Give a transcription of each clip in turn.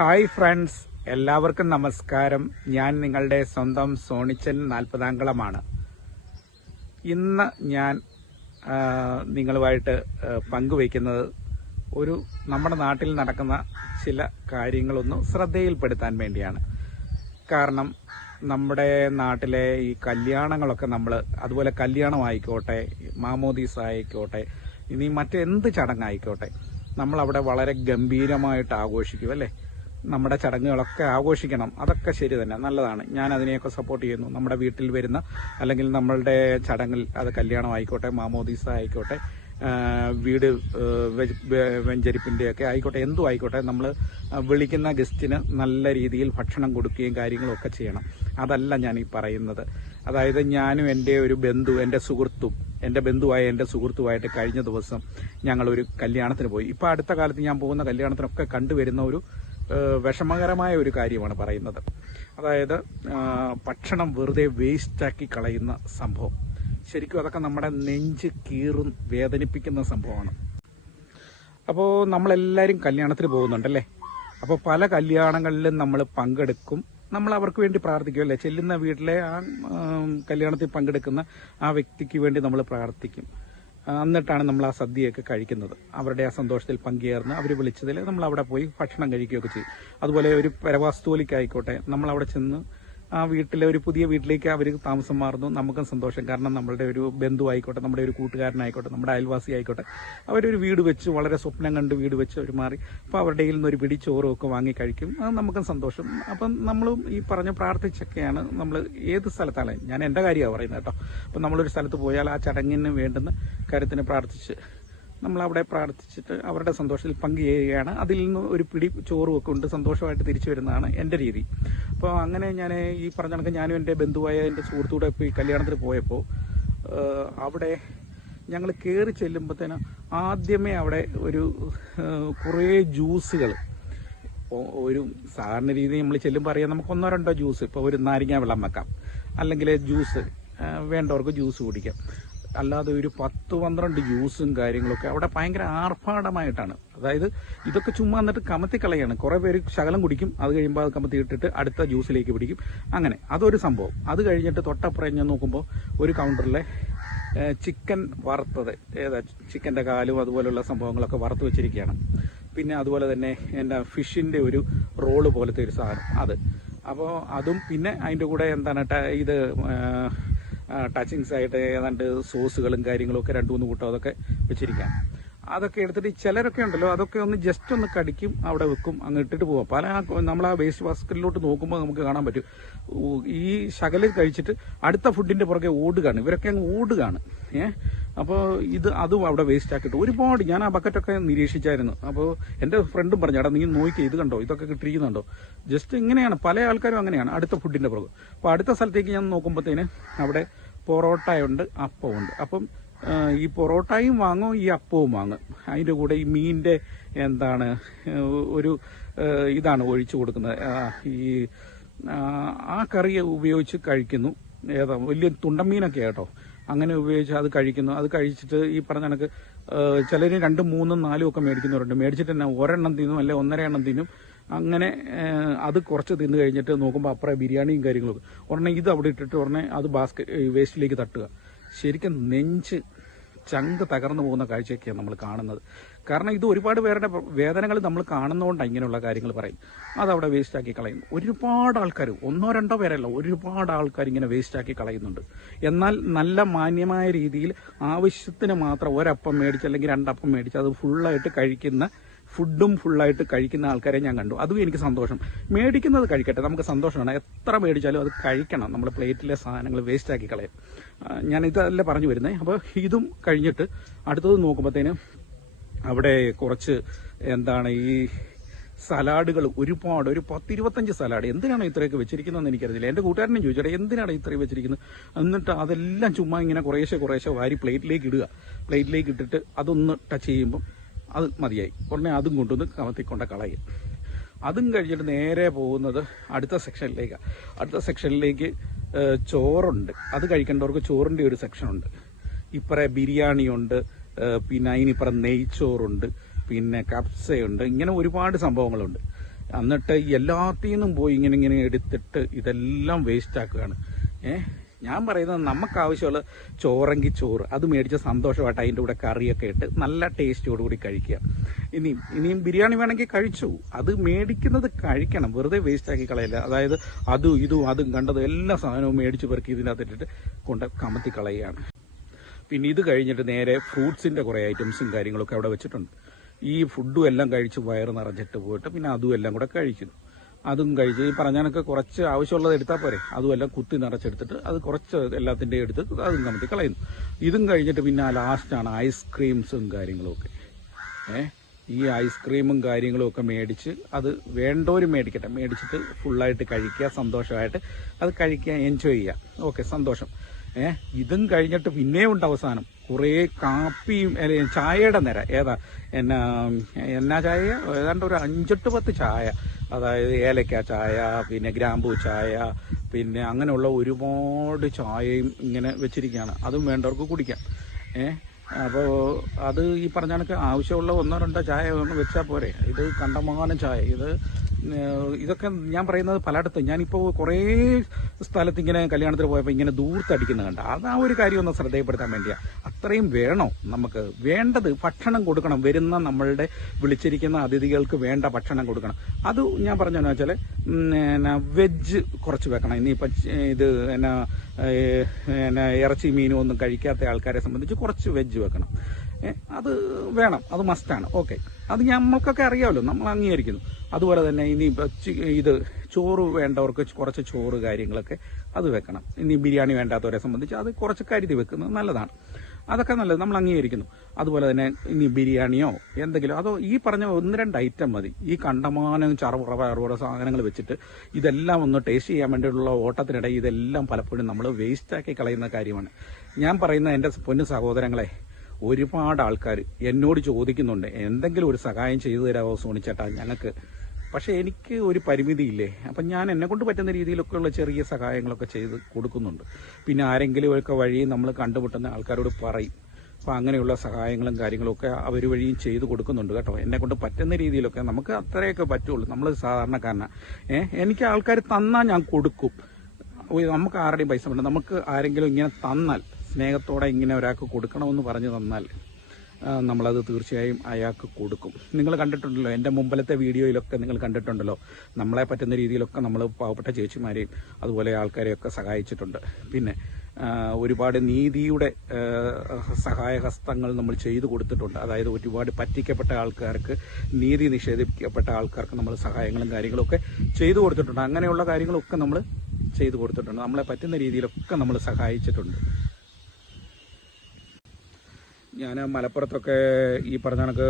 Hi friends എല്ലാവർക്കും നമസ്കാരം. ഞാൻ നിങ്ങളുടെ സ്വന്തം സോണിച്ചൻ നാൽപ്പതാംകളമാണ് ഇന്ന് ഞാൻ നിങ്ങളുമായിട്ട് പങ്കുവയ്ക്കുന്നത് ഒരു നമ്മുടെ നാട്ടിൽ നടക്കുന്ന ചില കാര്യങ്ങളൊന്ന് ശ്രദ്ധയിൽപ്പെടുത്താൻ വേണ്ടിയാണ്. കാരണം നമ്മുടെ നാട്ടിലെ ഈ കല്യാണങ്ങളൊക്കെ നമ്മൾ അതുപോലെ കല്യാണം ആയിക്കോട്ടെ മാമോദീസ ആയിക്കോട്ടെ ഇനി മറ്റെന്ത് ചടങ്ങായിക്കോട്ടെ നമ്മളവിടെ വളരെ ഗംഭീരമായിട്ട് ആഘോഷിക്കും അല്ലേ? നമ്മുടെ ചടങ്ങുകളൊക്കെ ആഘോഷിക്കണം. അതൊക്കെ ശരി തന്നെ. നല്ലതാണ്. ഞാൻ അതിനെയൊക്കെ സപ്പോർട്ട് ചെയ്യുന്നു. നമ്മുടെ വീട്ടിൽ വരുന്ന അല്ലെങ്കിൽ നമ്മളുടെ ചടങ്ങിൽ അത് കല്യാണം ആയിക്കോട്ടെ മാമോദീസ ആയിക്കോട്ടെ വീട് വെഞ്ചരിപ്പിന്റെയൊക്കെ ആയിക്കോട്ടെ എന്തും ആയിക്കോട്ടെ നമ്മൾ വിളിക്കുന്ന ഗസ്റ്റിന് നല്ല രീതിയിൽ ഭക്ഷണം കൊടുക്കുകയും കാര്യങ്ങളൊക്കെ ചെയ്യണം. അതല്ല ഞാൻ ഈ പറയുന്നത്. അതായത് ഞാനും എന്റെ ഒരു ബന്ധു എന്റെ സുഹൃത്തും എന്റെ ബന്ധുവായ എന്റെ സുഹൃത്തുമായിട്ട് കഴിഞ്ഞ ദിവസം ഞങ്ങളൊരു കല്യാണത്തിന് പോയി. ഇപ്പോൾ അടുത്ത കാലത്ത് ഞാൻ പോകുന്ന കല്യാണത്തിനൊക്കെ കണ്ടുവരുന്ന ഒരു വിഷമകരമായ ഒരു കാര്യമാണ് പറയുന്നത്. അതായത് ഭക്ഷണം വെറുതെ വേസ്റ്റാക്കി കളയുന്ന സംഭവം. ശരിക്കും അതൊക്കെ നമ്മുടെ നെഞ്ച് കീറും വേദനിപ്പിക്കുന്ന സംഭവമാണ്. അപ്പോൾ നമ്മളെല്ലാവരും കല്യാണത്തിന് പോകുന്നുണ്ടല്ലേ? അപ്പോൾ പല കല്യാണങ്ങളിലും നമ്മൾ പങ്കെടുക്കും. നമ്മൾ അവർക്ക് വേണ്ടി പ്രാർത്ഥിക്കും അല്ലേ? ചെല്ലുന്ന വീട്ടിലെ ആ കല്യാണത്തിൽ പങ്കെടുക്കുന്ന ആ വ്യക്തിക്ക് വേണ്ടി നമ്മൾ പ്രാർത്ഥിക്കും. എന്നിട്ടാണ് നമ്മൾ ആ സദ്യയൊക്കെ കഴിക്കുന്നത്. അവരുടെ ആ സന്തോഷത്തിൽ പങ്കുചേർന്ന് അവർ വിളിച്ചതിൽ നമ്മൾ അവിടെ പോയി ഭക്ഷണം കഴിക്കുകയൊക്കെ ചെയ്യും അതുപോലെ ഒരു പരവാസ്തോലിക്കായിക്കോട്ടെ നമ്മൾ അവിടെ ചെന്ന് ആ വീട്ടിലെ ഒരു പുതിയ വീട്ടിലേക്ക് അവർ താമസം മാറുന്നു. നമുക്കും സന്തോഷം. കാരണം നമ്മളുടെ ഒരു ബന്ധു ആയിക്കോട്ടെ നമ്മുടെ ഒരു കൂട്ടുകാരനായിക്കോട്ടെ നമ്മുടെ അയൽവാസി ആയിക്കോട്ടെ അവരൊരു വീട് വെച്ച് വളരെ സ്വപ്നം കണ്ട് വീട് വെച്ച് അവർ മാറി. അപ്പോൾ അവരുടെ കയ്യിൽ നിന്ന് ഒരു പിടി ചോറും ഒക്കെ വാങ്ങി കഴിക്കും. അത് നമുക്കും സന്തോഷം. അപ്പം നമ്മളും ഈ പറഞ്ഞ പ്രാർത്ഥിച്ചൊക്കെയാണ് നമ്മൾ ഏത് സ്ഥലത്താണ്. ഞാൻ എന്റെ കാര്യമാണ് പറയുന്നത് കേട്ടോ. അപ്പം നമ്മളൊരു സ്ഥലത്ത് പോയാൽ ആ ചടങ്ങിന് വേണ്ടുന്ന കാര്യത്തിന് പ്രാർത്ഥിച്ച് നമ്മൾ അവിടെ പ്രാർത്ഥിച്ചിട്ട് അവരുടെ സന്തോഷത്തിൽ പങ്കുചേരുകയാണ്. അതിൽ നിന്ന് ഒരു പിടി ചോറും ഒക്കെ ഉണ്ട്. സന്തോഷമായിട്ട് തിരിച്ചു വരുന്നതാണ് എന്റെ രീതി. അപ്പോൾ അങ്ങനെ ഞാൻ ഈ പറഞ്ഞ കണക്ക് ഞാനും എന്റെ ബന്ധുവായ എന്റെ സുഹൃത്തൂടെ പോയി കല്യാണത്തിന് പോയപ്പോൾ അവിടെ ഞങ്ങൾ കയറി ചെല്ലുമ്പോഴത്തേന് ആദ്യമേ അവിടെ ഒരു കുറേ ജ്യൂസുകൾ. ഒരു സാധാരണ രീതിയിൽ നമ്മൾ ചെല്ലുമ്പോൾ അറിയാം നമുക്ക് ഒന്നോ രണ്ടോ ജ്യൂസ്. ഇപ്പോൾ ഒരു നാരങ്ങ വെള്ളം വെക്കാം. അല്ലെങ്കിൽ ജ്യൂസ് വേണ്ടവർക്ക് ജ്യൂസ് കുടിക്കാം. അല്ലാതെ ഒരു പത്ത് പന്ത്രണ്ട് ജ്യൂസും കാര്യങ്ങളൊക്കെ അവിടെ ഭയങ്കര ആർഭാടമായിട്ടാണ്. അതായത് ഇതൊക്കെ ചുമ്മാ എന്നിട്ട് കമത്തി കളയാണ് കുറേ പേര് ശകലം കുടിക്കും. അത് കഴിയുമ്പോൾ അത് കമത്തി ഇട്ടിട്ട് അടുത്ത ജ്യൂസിലേക്ക് പിടിക്കും. അങ്ങനെ. അതൊരു സംഭവം. അത് കഴിഞ്ഞിട്ട് തൊട്ടപ്പുറം ഞാൻ നോക്കുമ്പോൾ ഒരു കൗണ്ടറിലെ ചിക്കൻ വറുത്തത്. ഏതാ? ചിക്കന്റെ കാലും അതുപോലെയുള്ള സംഭവങ്ങളൊക്കെ വറുത്ത് വെച്ചിരിക്കുകയാണ്. പിന്നെ അതുപോലെ തന്നെ എന്റെ ഫിഷിന്റെ ഒരു റോൾ പോലത്തെ ഒരു സാധനം. അത്. അപ്പോൾ അതും പിന്നെ അതിന്റെ കൂടെ എന്താണ് ഇത് ടച്ചിങ്സ് ആയിട്ട് ഏതാണ്ട് സോസുകളും കാര്യങ്ങളും ഒക്കെ രണ്ട് മൂന്ന് കൂട്ടം അതൊക്കെ വെച്ചിരിക്കാം. അതൊക്കെ എടുത്തിട്ട് ചിലരൊക്കെ ഉണ്ടല്ലോ അതൊക്കെ ഒന്ന് ജസ്റ്റ് ഒന്ന് കടിക്കും അവിടെ വെക്കും അങ്ങ് ഇട്ടിട്ട് പോവാം. പല നമ്മൾ ആ വേസ്റ്റ് ബാസ്ക്കറ്റിലോട്ട് നോക്കുമ്പോൾ നമുക്ക് കാണാൻ പറ്റും. ഈ ശകൽ കഴിച്ചിട്ട് അടുത്ത ഫുഡിന്റെ പുറകെ ഓടുകയാണ്. ഇവരൊക്കെ അങ്ങ് ഓടുകയാണ്. ഏഹ് അപ്പോൾ ഇത് അതും അവിടെ വേസ്റ്റ് ആക്കിയിട്ട് ഒരുപാട് ഞാൻ ആ ബക്കറ്റൊക്കെ നിരീക്ഷിച്ചായിരുന്നു. അപ്പോൾ എന്റെ ഫ്രണ്ടും പറഞ്ഞു എടാ നീ നോക്കി ഇത് കണ്ടോ? ഇതൊക്കെ കിട്ടിയിരിക്കുന്നുണ്ടോ? ജസ്റ്റ് ഇങ്ങനെയാണ് പല ആൾക്കാരും അങ്ങനെയാണ് അടുത്ത ഫുഡിന്റെ പുറകെ. അപ്പോൾ അടുത്ത സ്ഥലത്തേക്ക് ഞാൻ നോക്കുമ്പോഴത്തേന് അവിടെ പൊറോട്ടയുണ്ട് അപ്പമുണ്ട് അപ്പം ഈ പൊറോട്ടയും വാങ്ങും ഈ അപ്പവും വാങ്ങും. അതിന്റെ കൂടെ ഈ മീനിന്റെ എന്താണ് ഒരു ഇതാണ് ഒഴിച്ചു കൊടുക്കുന്നത്. ഈ ആ, കറി ഉപയോഗിച്ച് കഴിക്കുന്നു. ഏതാ വലിയ തുണ്ടമീനൊക്കെ കേട്ടോ. അങ്ങനെ ഉപയോഗിച്ച് അത് കഴിക്കുന്നു. അത് കഴിച്ചിട്ട് ഈ പറഞ്ഞ കണക്ക് ചിലർ രണ്ടും മൂന്നും നാലും ഒക്കെ മേടിക്കുന്നവരുണ്ട്. മേടിച്ചിട്ട് തന്നെ ഒരെണ്ണം തിന്നും അല്ലെ ഒന്നര എണ്ണം തിന്നും. അങ്ങനെ അത് കുറച്ച് തിന്നു കഴിഞ്ഞിട്ട് നോക്കുമ്പോൾ അപ്പുറം ബിരിയാണിയും കാര്യങ്ങളൊക്കെ. ഉടനെ ഇത് അവിടെ ഇട്ടിട്ട് ഉടനെ അത് ബാസ്കറ്റ് വേസ്റ്റിലേക്ക് തട്ടുക. ശരിക്കും നെഞ്ച് ചങ്ക് തകർന്നു പോകുന്ന കാഴ്ചയൊക്കെയാണ് നമ്മൾ കാണുന്നത്. കാരണം ഇത് ഒരുപാട് പേരുടെ വേദനകൾ നമ്മൾ കാണുന്നതുകൊണ്ടാണ് ഇങ്ങനെയുള്ള കാര്യങ്ങൾ പറയും. അതവിടെ വേസ്റ്റാക്കി കളയും ഒരുപാട് ആൾക്കാർ ഒന്നോ രണ്ടോ പേരല്ല ഒരുപാട് ആൾക്കാർ ഇങ്ങനെ വേസ്റ്റാക്കി കളയുന്നുണ്ട്. എന്നാൽ നല്ല മാന്യമായ രീതിയിൽ ആവശ്യത്തിന് മാത്രം ഒരപ്പം മേടിച്ച് അല്ലെങ്കിൽ രണ്ടപ്പം മേടിച്ച് അത് ഫുള്ളായിട്ട് കഴിക്കുന്ന ഫുഡും ഫുള്ളായിട്ട് കഴിക്കുന്ന ആൾക്കാരെ ഞാൻ കണ്ടു. അതും എനിക്ക് സന്തോഷം. മേടിക്കുന്നത് കഴിക്കട്ടെ നമുക്ക് സന്തോഷമാണ്. എത്ര മേടിച്ചാലും അത് കഴിക്കണം. നമ്മൾ പ്ലേറ്റിലെ സാധനങ്ങൾ വേസ്റ്റ് ആക്കി കളയും ഞാൻ ഇതല്ല പറഞ്ഞു വരുന്നത് അപ്പോൾ ഇതും കഴിഞ്ഞിട്ട് അടുത്തത് നോക്കുമ്പോഴത്തേനും അവിടെ കുറച്ച് എന്താണ് ഈ സലാഡുകൾ ഒരുപാട് ഒരു പത്തിരുപത്തഞ്ച് സലാഡ്. എന്തിനാണ് ഇത്രയൊക്കെ വെച്ചിരിക്കുന്നതെന്ന് എനിക്കറിയില്ല എന്റെ കൂട്ടുകാരനും ചോദിച്ചോട്ടെ എന്തിനാണ് ഇത്രയും വെച്ചിരിക്കുന്നത്? എന്നിട്ട് അതെല്ലാം ചുമ്മാ ഇങ്ങനെ കുറേശ്ശെ കുറേശ്ശെ വാരി പ്ലേറ്റിലേക്ക് ഇടുക. പ്ലേറ്റിലേക്ക് ഇട്ടിട്ട് അതൊന്ന് ടച്ച് ചെയ്യുമ്പം അത് മതിയായി. ഉടനെ അതും കൊണ്ടുവന്ന് കമത്തിക്കൊണ്ട കളയും. അതും കഴിഞ്ഞിട്ട് നേരെ പോകുന്നത് അടുത്ത സെക്ഷനിലേക്കാണ് അടുത്ത സെക്ഷനിലേക്ക് ചോറുണ്ട്. അത് കഴിക്കേണ്ടവർക്ക് ചോറിന്റെ ഒരു സെക്ഷനുണ്ട്. ഇപ്പറേ ബിരിയാണിയുണ്ട് പിന്നെ അതിനിപ്പുറം നെയ്ച്ചോറുണ്ട് പിന്നെ കപ്സയുണ്ട് ഇങ്ങനെ ഒരുപാട് സംഭവങ്ങളുണ്ട്. എന്നിട്ട് എല്ലാത്തിൽ നിന്നും പോയി ഇങ്ങനെ ഇങ്ങനെ എടുത്തിട്ട് ഇതെല്ലാം വേസ്റ്റ് ആക്കുകയാണ് ഏഹ് ഞാൻ പറയുന്നത് നമുക്ക് ആവശ്യമുള്ള ചോറെങ്കിൽ ചോറ് അത് മേടിച്ച സന്തോഷമായിട്ട് അതിന്റെ കൂടെ കറിയൊക്കെ ഇട്ട് നല്ല ടേസ്റ്റോടുകൂടി കഴിക്കുക. ഇനിയും ഇനിയും ബിരിയാണി വേണമെങ്കിൽ കഴിച്ചു. അത് മേടിക്കുന്നത് കഴിക്കണം. വെറുതെ വേസ്റ്റ് ആക്കി കളയില്ല. അതായത് അതും ഇതും അതും കണ്ടതും എല്ലാ സാധനവും മേടിച്ച് പെറുക്കി ഇതിനകത്തിട്ടിട്ട് കൊണ്ട് കമത്തി കളയുകയാണ്. പിന്നെ ഇത് കഴിഞ്ഞിട്ട് നേരെ ഫ്രൂട്ട്സിന്റെ കുറേ ഐറ്റംസും കാര്യങ്ങളൊക്കെ അവിടെ വെച്ചിട്ടുണ്ട്. ഈ ഫുഡും എല്ലാം കഴിച്ച് വയറ് നിറഞ്ഞിട്ട് പോയിട്ട് പിന്നെ അതും എല്ലാം കൂടെ കഴിക്കുന്നു. അതും കഴിച്ച് ഈ പറഞ്ഞാനൊക്കെ കുറച്ച് ആവശ്യമുള്ളത് എടുത്താൽ പോരെ. അതും എല്ലാം കുത്തി നിറച്ചെടുത്തിട്ട് അത് കുറച്ച് എല്ലാത്തിന്റെയും എടുത്ത് അതും കമത്തി കളയുന്നു. ഇതും കഴിഞ്ഞിട്ട് പിന്നെ ആ ലാസ്റ്റാണ് ഐസ്ക്രീംസും കാര്യങ്ങളൊക്കെ. ഏ? ഈ ഐസ്ക്രീമും കാര്യങ്ങളും ഒക്കെ മേടിച്ച് അത് വേണ്ടവർ മേടിക്കട്ടെ. മേടിച്ചിട്ട് ഫുള്ളായിട്ട് കഴിക്കുക സന്തോഷമായിട്ട് അത് കഴിക്കുക എൻജോയ് ചെയ്യുക. ഓക്കെ സന്തോഷം. ഏ? ഇതും കഴിഞ്ഞിട്ട് പിന്നെയും ഉണ്ട് അവസാനം. കുറേ കാപ്പിയും ചായയുടെ നിര. ഏതാ? എന്നാ എന്നാ ചായ? ഏതാണ്ട് ഒരു അഞ്ചെട്ട് പത്ത് ചായ. അതായത് ഏലക്ക ചായ പിന്നെ ഗ്രാമ്പൂ ചായ പിന്നെ അങ്ങനെയുള്ള ഒരുപാട് ചായയും ഇങ്ങനെ വെച്ചിരിക്കുകയാണ്. അതും വേണ്ടവർക്ക് കുടിക്കാം. ഏഹ് അപ്പോൾ അത് ഈ പറഞ്ഞ കണക്ക് ആവശ്യമുള്ള ഒന്നോ രണ്ടോ ചായ ഒന്ന് വെച്ചാൽ പോരെ. ഇത് കണ്ടമാനം ചായ. ഇത് ഏഹ് ഇതൊക്കെ ഞാൻ പറയുന്നത് പലയിടത്തും. ഞാനിപ്പോൾ കുറേ സ്ഥലത്ത് ഇങ്ങനെ കല്യാണത്തിന് പോയപ്പോൾ ഇങ്ങനെ ദൂർത്തടിക്കുന്ന കണ്ട. അത് ആ ഒരു കാര്യം ഒന്ന് ശ്രദ്ധയപ്പെടുത്താൻ വേണ്ടിയാണ് അത്രയും വേണോ നമുക്ക്? വേണ്ടത് ഭക്ഷണം കൊടുക്കണം. വരുന്ന നമ്മളുടെ വിളിച്ചിരിക്കുന്ന അതിഥികൾക്ക് വേണ്ട ഭക്ഷണം കൊടുക്കണം. അത് ഞാൻ പറഞ്ഞതെന്ന് വെച്ചാൽ എന്നാ വെജ് കുറച്ച് വെക്കണം. ഇനിയിപ്പം ഇത് എന്നാ എന്നാ ഇറച്ചി മീനും ഒന്നും കഴിക്കാത്ത ആൾക്കാരെ സംബന്ധിച്ച് കുറച്ച് വെജ് വെക്കണം. അത് വേണം. അത് മസ്റ്റാണ് ഓക്കെ അത് നമ്മൾക്കൊക്കെ അറിയാമല്ലോ നമ്മൾ അംഗീകരിക്കുന്നു. അതുപോലെ തന്നെ ഇനി ഇത് ചോറ് വേണ്ടവർക്ക് കുറച്ച് ചോറ് കാര്യങ്ങളൊക്കെ അത് വെക്കണം. ഇനി ബിരിയാണി വേണ്ടാത്തവരെ സംബന്ധിച്ച് അത് കുറച്ച് കരുതി വെക്കുന്നത് നല്ലതാണ്. അതൊക്കെ നല്ലത് നമ്മൾ അംഗീകരിക്കുന്നു. അതുപോലെ തന്നെ ഇനി ബിരിയാണിയോ എന്തെങ്കിലും അതോ ഈ പറഞ്ഞ ഒന്ന് രണ്ട് ഐറ്റം മതി. ഈ കണ്ടമാനം ചറവുറവ അറുപറ സാധനങ്ങൾ വെച്ചിട്ട് ഇതെല്ലാം ഒന്ന് ടേസ്റ്റ് ചെയ്യാൻ വേണ്ടിയിട്ടുള്ള ഓട്ടത്തിനിടെ ഇതെല്ലാം പലപ്പോഴും നമ്മൾ വേസ്റ്റാക്കി കളയുന്ന കാര്യമാണ്. ഞാൻ പറയുന്ന എന്റെ പൊന്നു സഹോദരങ്ങളെ ഒരുപാട് ആൾക്കാർ എന്നോട് ചോദിക്കുന്നുണ്ട് എന്തെങ്കിലും ഒരു സഹായം ചെയ്തു തരാമോ സോണിച്ചേട്ടാ ഞങ്ങൾക്ക്. പക്ഷേ എനിക്ക് ഒരു പരിമിതിയില്ലേ? അപ്പം ഞാൻ എന്നെ കൊണ്ട് പറ്റുന്ന രീതിയിലൊക്കെയുള്ള ചെറിയ സഹായങ്ങളൊക്കെ ചെയ്ത് കൊടുക്കുന്നുണ്ട്. പിന്നെ ആരെങ്കിലും ഒക്കെ വഴി നമ്മൾ കണ്ടുമുട്ടുന്ന ആൾക്കാരോട് പറയും. അപ്പോൾ അങ്ങനെയുള്ള സഹായങ്ങളും കാര്യങ്ങളൊക്കെ അവർ വഴിയും ചെയ്തു കൊടുക്കുന്നുണ്ട് കേട്ടോ. എന്നെ കൊണ്ട് പറ്റുന്ന രീതിയിലൊക്കെ നമുക്ക് അത്രയൊക്കെ പറ്റുള്ളൂ. നമ്മൾ സാധാരണക്കാരനാണ് ഏഹ് എനിക്ക് ആൾക്കാർ തന്നാൽ ഞാൻ കൊടുക്കും. നമുക്ക് ആരുടെയും പൈസ വേണ്ട. നമുക്ക് ആരെങ്കിലും ഇങ്ങനെ തന്നാൽ സ്നേഹത്തോടെ ഇങ്ങനെ ഒരാൾക്ക് കൊടുക്കണമെന്ന് പറഞ്ഞു തന്നാൽ നമ്മളത് തീർച്ചയായും അയാൾക്ക് കൊടുക്കും. നിങ്ങൾ കണ്ടിട്ടുണ്ടല്ലോ എന്റെ മുമ്പിലത്തെ വീഡിയോയിലൊക്കെ നിങ്ങൾ കണ്ടിട്ടുണ്ടല്ലോ നമ്മളെ പറ്റുന്ന രീതിയിലൊക്കെ നമ്മൾ പാവപ്പെട്ട ചേച്ചിമാരെയും അതുപോലെ ആൾക്കാരെയൊക്കെ സഹായിച്ചിട്ടുണ്ട്. പിന്നെ ഒരുപാട് നീതിയുടെ സഹായഹസ്തങ്ങൾ നമ്മൾ ചെയ്തു കൊടുത്തിട്ടുണ്ട്. അതായത് ഒരുപാട് പറ്റിക്കപ്പെട്ട ആൾക്കാർക്ക് നീതി നിഷേധിക്കപ്പെട്ട ആൾക്കാർക്ക് നമ്മൾ സഹായങ്ങളും കാര്യങ്ങളൊക്കെ ചെയ്തു കൊടുത്തിട്ടുണ്ട്. അങ്ങനെയുള്ള കാര്യങ്ങളൊക്കെ നമ്മൾ ചെയ്തു കൊടുത്തിട്ടുണ്ട്. നമ്മളെ പറ്റുന്ന രീതിയിലൊക്കെ നമ്മൾ സഹായിച്ചിട്ടുണ്ട്. ഞാൻ മലപ്പുറത്തൊക്കെ ഈ പറഞ്ഞ കണക്ക്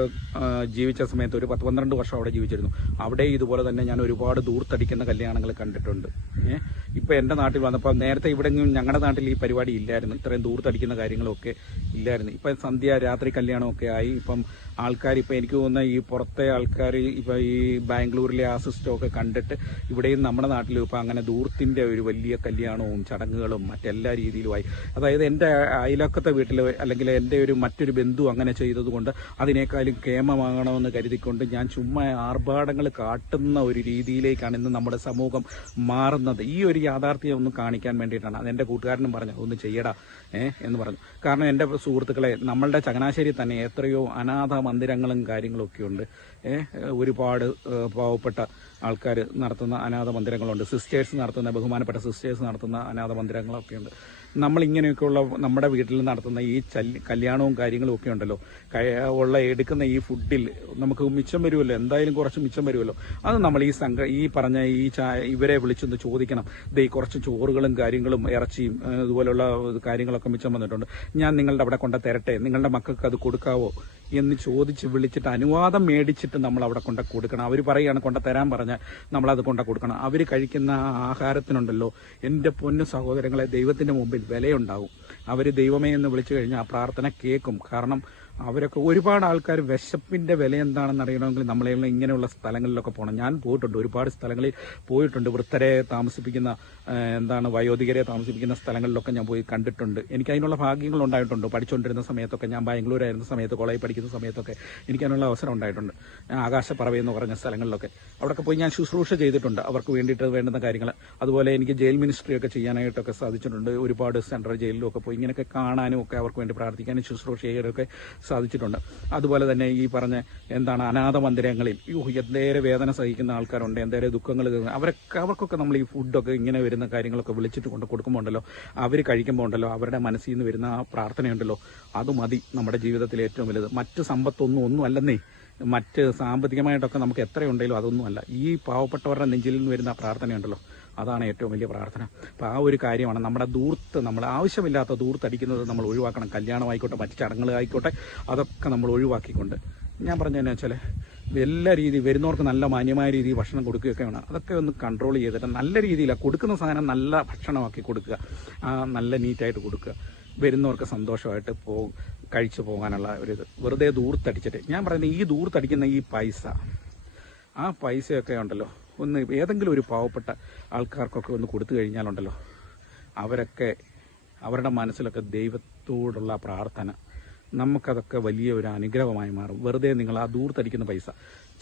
ജീവിച്ച സമയത്ത് ഒരു പത്ത് പന്ത്രണ്ട് വർഷം അവിടെ ജീവിച്ചിരുന്നു. അവിടെ ഇതുപോലെ തന്നെ ഞാൻ ഒരുപാട് ദൂർത്തടിക്കുന്ന കല്യാണങ്ങൾ കണ്ടിട്ടുണ്ട്. ഏഹ് ഇപ്പൊ എന്റെ നാട്ടിൽ വന്നപ്പോൾ നേരത്തെ ഇവിടെ ഞങ്ങളുടെ നാട്ടിൽ ഈ പരിപാടി ഇല്ലായിരുന്നു. ഇത്രയും ദൂർത്തടിക്കുന്ന കാര്യങ്ങളൊക്കെ ഇല്ലായിരുന്നു. ഇപ്പം സന്ധ്യ രാത്രി കല്യാണമൊക്കെ ആയി. ഇപ്പം ആൾക്കാർ ഇപ്പം എനിക്ക് തോന്നുന്ന ഈ പുറത്തെ ആൾക്കാർ ഇപ്പം ഈ ബാംഗ്ലൂരിലെ ആ സിസ്റ്റമൊക്കെ കണ്ടിട്ട് ഇവിടെയും നമ്മുടെ നാട്ടിലും ഇപ്പം അങ്ങനെ ദൂർത്തിന്റെ ഒരു വലിയ കല്യാണവും ചടങ്ങുകളും മറ്റെല്ലാ രീതിയിലുമായി. അതായത് എന്റെ അയലൊക്കത്തെ വീട്ടിൽ അല്ലെങ്കിൽ എന്റെ ഒരു മറ്റൊരു ബന്ധു അങ്ങനെ ചെയ്തതുകൊണ്ട് അതിനേക്കാളും കേമമാകണമെന്ന് കരുതിക്കൊണ്ട് ഞാൻ ചുമ്മാ ആർഭാടങ്ങൾ കാട്ടുന്ന ഒരു രീതിയിലേക്കാണ് ഇന്ന് നമ്മുടെ സമൂഹം മാറുന്നത്. ഈ ഒരു യാഥാർത്ഥ്യം ഒന്ന് കാണിക്കാൻ വേണ്ടിയിട്ടാണ്. അതെന്റെ കൂട്ടുകാരനും പറഞ്ഞു ഒന്ന് ചെയ്യടാ എന്ന് പറഞ്ഞു. കാരണം എന്റെ സുഹൃത്തുക്കളെ നമ്മളുടെ ചങ്ങനാശ്ശേരി തന്നെ എത്രയോ അനാഥ മന്ദിരങ്ങളും കാര്യങ്ങളും ഒക്കെയുണ്ട് ഒരുപാട് പാവപ്പെട്ട ആൾക്കാർ നടത്തുന്ന അനാഥ മന്ദിരങ്ങളുണ്ട്. സിസ്റ്റേഴ്സ് നടത്തുന്ന ബഹുമാനപ്പെട്ട സിസ്റ്റേഴ്സ് നടത്തുന്ന അനാഥ മന്ദിരങ്ങളൊക്കെ ഉണ്ട്. നമ്മൾ ഇങ്ങനെയൊക്കെയുള്ള നമ്മുടെ വീട്ടിൽ നടത്തുന്ന ഈ കല്യാണവും കാര്യങ്ങളും ഒക്കെ ഉണ്ടല്ലോ. ഉള്ള എടുക്കുന്ന ഈ ഫുഡിൽ നമുക്ക് മിച്ചം വരുമല്ലോ. എന്തായാലും കുറച്ച് മിച്ചം വരുമല്ലോ. അത് നമ്മൾ ഈ സംഘ ഈ പറഞ്ഞ ഈ ഇവരെ വിളിച്ചൊന്ന് ചോദിക്കണം. ദേ കുറച്ച് ചോറുകളും കാര്യങ്ങളും ഇറച്ചിയും ഇതുപോലുള്ള കാര്യങ്ങളൊക്കെ മിച്ചം വന്നിട്ടുണ്ട്. ഞാൻ നിങ്ങളുടെ അവിടെ കൊണ്ട് തരട്ടെ നിങ്ങളുടെ മക്കൾക്ക് അത് കൊടുക്കാവോ? എന്ന് ചോദിച്ച് വിളിച്ചിട്ട് അനുവാദം മേടിച്ചിട്ട് നമ്മൾ അവിടെ കൊണ്ട് കൊടുക്കണം. അവർ പറയുകയാണ് കൊണ്ട് തരാൻ പറഞ്ഞാൽ നമ്മളത് കൊണ്ട് കൊടുക്കണം. അവർ കഴിക്കുന്ന ആഹാരത്തിനുണ്ടല്ലോ. എന്റെ പൊന്നു സഹോദരങ്ങളെ ദൈവത്തിന്റെ മുമ്പിൽ വിലയുണ്ടാവും. അവർ ദൈവമേ എന്ന് വിളിച്ചു കഴിഞ്ഞാൽ ആ പ്രാർത്ഥന കേൾക്കും. കാരണം അവരൊക്കെ ഒരുപാട് ആൾക്കാർ വിശപ്പിന്റെ വില എന്താണെന്ന് അറിയണമെങ്കിൽ നമ്മളെ ഇങ്ങനെയുള്ള സ്ഥലങ്ങളിലൊക്കെ പോകണം. ഞാൻ പോയിട്ടുണ്ട്. ഒരുപാട് സ്ഥലങ്ങളിൽ പോയിട്ടുണ്ട്. വൃത്തരെ താമസിപ്പിക്കുന്ന എന്താണ് വയോധികരെ താമസിപ്പിക്കുന്ന സ്ഥലങ്ങളിലൊക്കെ ഞാൻ പോയി കണ്ടിട്ടുണ്ട്. എനിക്ക് അതിനുള്ള ഭാഗ്യങ്ങൾ ഉണ്ടായിട്ടുണ്ട്. പഠിച്ചുകൊണ്ടിരുന്ന സമയത്തൊക്കെ ഞാൻ ബാംഗ്ലൂരായിരുന്ന സമയത്ത് കോളേജ് പഠിക്കുന്ന സമയത്തൊക്കെ എനിക്ക് അതിനുള്ള അവസരം ഉണ്ടായിട്ടുണ്ട്. ആകാശപ്പറവ എന്ന് പറഞ്ഞ സ്ഥലങ്ങളിലൊക്കെ. അവിടെയൊക്കെ പോയി ഞാൻ ശുശ്രൂഷ ചെയ്തിട്ടുണ്ട്. അവർക്ക് വേണ്ടിയിട്ട് വേണ്ടുന്ന കാര്യങ്ങൾ. അതുപോലെ എനിക്ക് ജയിൽ മിനിസ്ട്രി ഒക്കെ ചെയ്യാനായിട്ടൊക്കെ സാധിച്ചിട്ടുണ്ട്. ഒരുപാട് സെൻട്രൽ ജയിലിലും ഒക്കെ പോയി ഇങ്ങനെയൊക്കെ കാണാനും ഒക്കെ അവർക്ക് വേണ്ടി പ്രാർത്ഥിക്കാനും ശുശ്രൂഷ ചെയ്യാനൊക്കെ സാധിച്ചിട്ടുണ്ട്. അതുപോലെ തന്നെ ഈ പറഞ്ഞ എന്താണ് അനാഥ മന്ദിരങ്ങളിൽ എന്തേരെ വേദന സഹിക്കുന്ന ആൾക്കാരുണ്ട് എന്തേരെ ദുഃഖങ്ങൾ അവരൊക്കെ അവർക്കൊക്കെ നമ്മൾ ഈ ഫുഡൊക്കെ ഇങ്ങനെ വരുന്ന കാര്യങ്ങളൊക്കെ വിളിച്ചിട്ട് കൊണ്ട് കൊടുക്കുമ്പോൾ ഉണ്ടല്ലോ അവർ കഴിക്കുമ്പോൾ ഉണ്ടല്ലോ അവരുടെ മനസ്സിൽ നിന്ന് വരുന്ന ആ പ്രാർത്ഥനയുണ്ടല്ലോ അത് മതി നമ്മുടെ ജീവിതത്തിൽ ഏറ്റവും വലുത്. മറ്റ് സമ്പത്തൊന്നും ഒന്നും അല്ലെന്നേ മറ്റ് സാമ്പത്തികമായിട്ടൊക്കെ നമുക്ക് എത്രയുണ്ടെങ്കിലും അതൊന്നുമല്ല ഈ പാവപ്പെട്ടവരുടെ നെഞ്ചിൽ നിന്ന് വരുന്ന പ്രാർത്ഥനയുണ്ടല്ലോ അതാണ് ഏറ്റവും വലിയ പ്രാർത്ഥന. അപ്പം ആ ഒരു കാര്യമാണ് നമ്മുടെ ദൂർത്ത് നമ്മൾ ആവശ്യമില്ലാത്ത ദൂർത്തടിക്കുന്നത് നമ്മൾ ഒഴിവാക്കണം. കല്യാണമായിക്കോട്ടെ മറ്റ് ചടങ്ങുകളായിക്കോട്ടെ അതൊക്കെ നമ്മൾ ഒഴിവാക്കിക്കൊണ്ട്. ഞാൻ പറഞ്ഞതെന്നു വെച്ചാൽ എല്ലാ രീതി വരുന്നവർക്ക് നല്ല മാന്യമായ രീതിയിൽ ഭക്ഷണം കൊടുക്കുകയൊക്കെ വേണം. അതൊക്കെ ഒന്ന് കൺട്രോൾ ചെയ്തിട്ട് നല്ല രീതിയിലാണ് കൊടുക്കുന്ന സാധനം നല്ല ഭക്ഷണമാക്കി കൊടുക്കുക. നല്ല നീറ്റായിട്ട് കൊടുക്കുക. വരുന്നവർക്ക് സന്തോഷമായിട്ട് പോ കഴിച്ചു പോകാനുള്ള ഒരു ഇത്. വെറുതെ ദൂർത്തടിച്ചിട്ട് ഞാൻ പറയുന്നത് ഈ ദൂർത്തടിക്കുന്ന ഈ പൈസ ആ പൈസയൊക്കെ ഉണ്ടല്ലോ ഒന്ന് ഏതെങ്കിലും ഒരു പാവപ്പെട്ട ആൾക്കാർക്കൊക്കെ ഒന്ന് കൊടുത്തു കഴിഞ്ഞാലുണ്ടല്ലോ. അവരൊക്കെ അവരുടെ മനസ്സിലൊക്കെ ദൈവത്തോടുള്ള പ്രാർത്ഥന നമുക്കതൊക്കെ വലിയ ഒരു അനുഗ്രഹമായി മാറും. വെറുതെ നിങ്ങൾ ആ ദൂർത്തടിക്കുന്ന പൈസ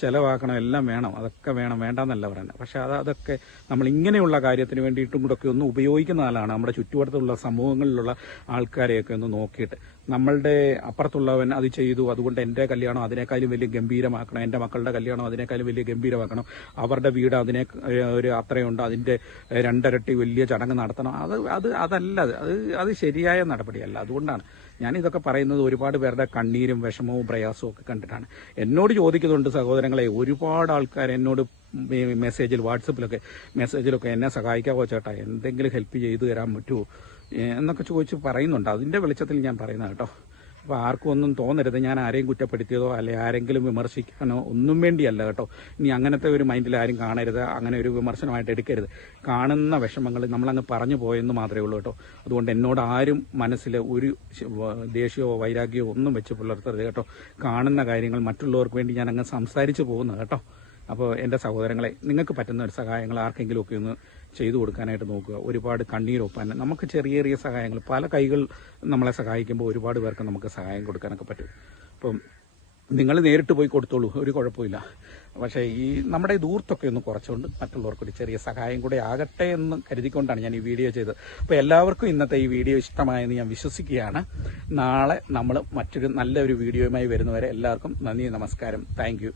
ചിലവാക്കണം എല്ലാം വേണം അതൊക്കെ വേണം വേണ്ടെന്നല്ല പറയുന്നത്. പക്ഷെ അത് അതൊക്കെ നമ്മൾ ഇങ്ങനെയുള്ള കാര്യത്തിന് വേണ്ടിയിട്ടും കൂടെ ഒക്കെ ഒന്ന് ഉപയോഗിക്കുന്ന ആളാണ്. നമ്മുടെ ചുറ്റുവട്ടത്തുള്ള സമൂഹങ്ങളിലുള്ള ആൾക്കാരെയൊക്കെ ഒന്ന് നോക്കിയിട്ട്. നമ്മളുടെ അപ്പുറത്തുള്ളവൻ അത് ചെയ്തു അതുകൊണ്ട് എന്റെ കല്യാണം അതിനേക്കാളും വലിയ ഗംഭീരമാക്കണം എന്റെ മക്കളുടെ കല്യാണം അതിനേക്കാളും വലിയ ഗംഭീരമാക്കണം അവരുടെ വീട് അതിനെ ഒരു അത്രയുണ്ട് അതിന്റെ രണ്ടരട്ടി വലിയ ചടങ്ങ് നടത്തണം. അത് അത് അതല്ല അത് അത് അത് ശരിയായ നടപടിയല്ല. അതുകൊണ്ടാണ് ഞാൻ ഇതൊക്കെ പറയുന്നത് ഒരുപാട് പേരുടെ കണ്ണീരും വിഷമവും പ്രയാസവും ഒക്കെ കണ്ടിട്ടാണ്. എന്നോട് ചോദിക്കുന്നുണ്ട് സഹോദരങ്ങളെ ഒരുപാട് ആൾക്കാർ എന്നോട് മെസ്സേജിൽ വാട്സപ്പിലൊക്കെ മെസ്സേജിലൊക്കെ എന്നെ സഹായിക്കാവോ ചേട്ടാ? എന്തെങ്കിലും ഹെൽപ്പ് ചെയ്തു തരാൻ പറ്റുമോ എന്നൊക്കെ ചോദിച്ച് പറയുന്നുണ്ട്. അതിന്റെ വെളിച്ചത്തിൽ ഞാൻ പറയുന്നത് കേട്ടോ. അപ്പോൾ ആർക്കും ഒന്നും തോന്നരുത്. ഞാൻ ആരെയും കുറ്റപ്പെടുത്തിയതോ അല്ലെ ആരെങ്കിലും വിമർശിക്കാനോ ഒന്നും വേണ്ടിയല്ല കേട്ടോ. ഇനി അങ്ങനത്തെ ഒരു മൈൻഡിൽ ആരും കാണരുത്. അങ്ങനെ ഒരു വിമർശനമായിട്ട് എടുക്കരുത്. കാണുന്ന വിഷമങ്ങൾ നമ്മളങ്ങ് പറഞ്ഞു പോയെന്ന് മാത്രമേ ഉള്ളൂ കേട്ടോ. അതുകൊണ്ട് എന്നോട് ആരും മനസ്സിൽ ഒരു ദേഷ്യമോ വൈരാഗ്യമോ ഒന്നും വെച്ച് പുലർത്തരുത് കേട്ടോ. കാണുന്ന കാര്യങ്ങൾ മറ്റുള്ളവർക്ക് വേണ്ടി ഞാൻ അങ്ങ് സംസാരിച്ചു പോകുന്നത് കേട്ടോ. അപ്പോൾ എന്റെ സഹോദരങ്ങളെ നിങ്ങൾക്ക് പറ്റുന്ന ഒരു സഹായങ്ങൾ ആർക്കെങ്കിലുമൊക്കെ ഒന്ന് ചെയ്തു കൊടുക്കാനായിട്ട് നോക്കുക. ഒരുപാട് കണ്ണീരൊപ്പാൻ നമുക്ക് ചെറിയ ചെറിയ സഹായങ്ങൾ. പല കൈകൾ നമ്മളെ സഹായിക്കുമ്പോൾ ഒരുപാട് പേർക്ക് നമുക്ക് സഹായം കൊടുക്കാനൊക്കെ പറ്റും. അപ്പം നിങ്ങൾ നേരിട്ട് പോയി കൊടുത്തോളൂ. ഒരു കുഴപ്പമില്ല. പക്ഷേ ഈ നമ്മുടെ ദൂർത്തൊക്കെ ഒന്ന് കുറച്ചുകൊണ്ട് മറ്റുള്ളവർക്ക് ഒരു ചെറിയ സഹായം കൂടെ ആകട്ടെ എന്ന് കരുതിക്കൊണ്ടാണ് ഞാൻ ഈ വീഡിയോ ചെയ്തത്. അപ്പോൾ എല്ലാവർക്കും ഇന്നത്തെ ഈ വീഡിയോ ഇഷ്ടമായെന്ന് ഞാൻ വിശ്വസിക്കുകയാണ്. നാളെ നമ്മൾ മറ്റൊരു നല്ലൊരു വീഡിയോയുമായി വരുന്നവരെ എല്ലാവർക്കും നന്ദി നമസ്കാരം. താങ്ക്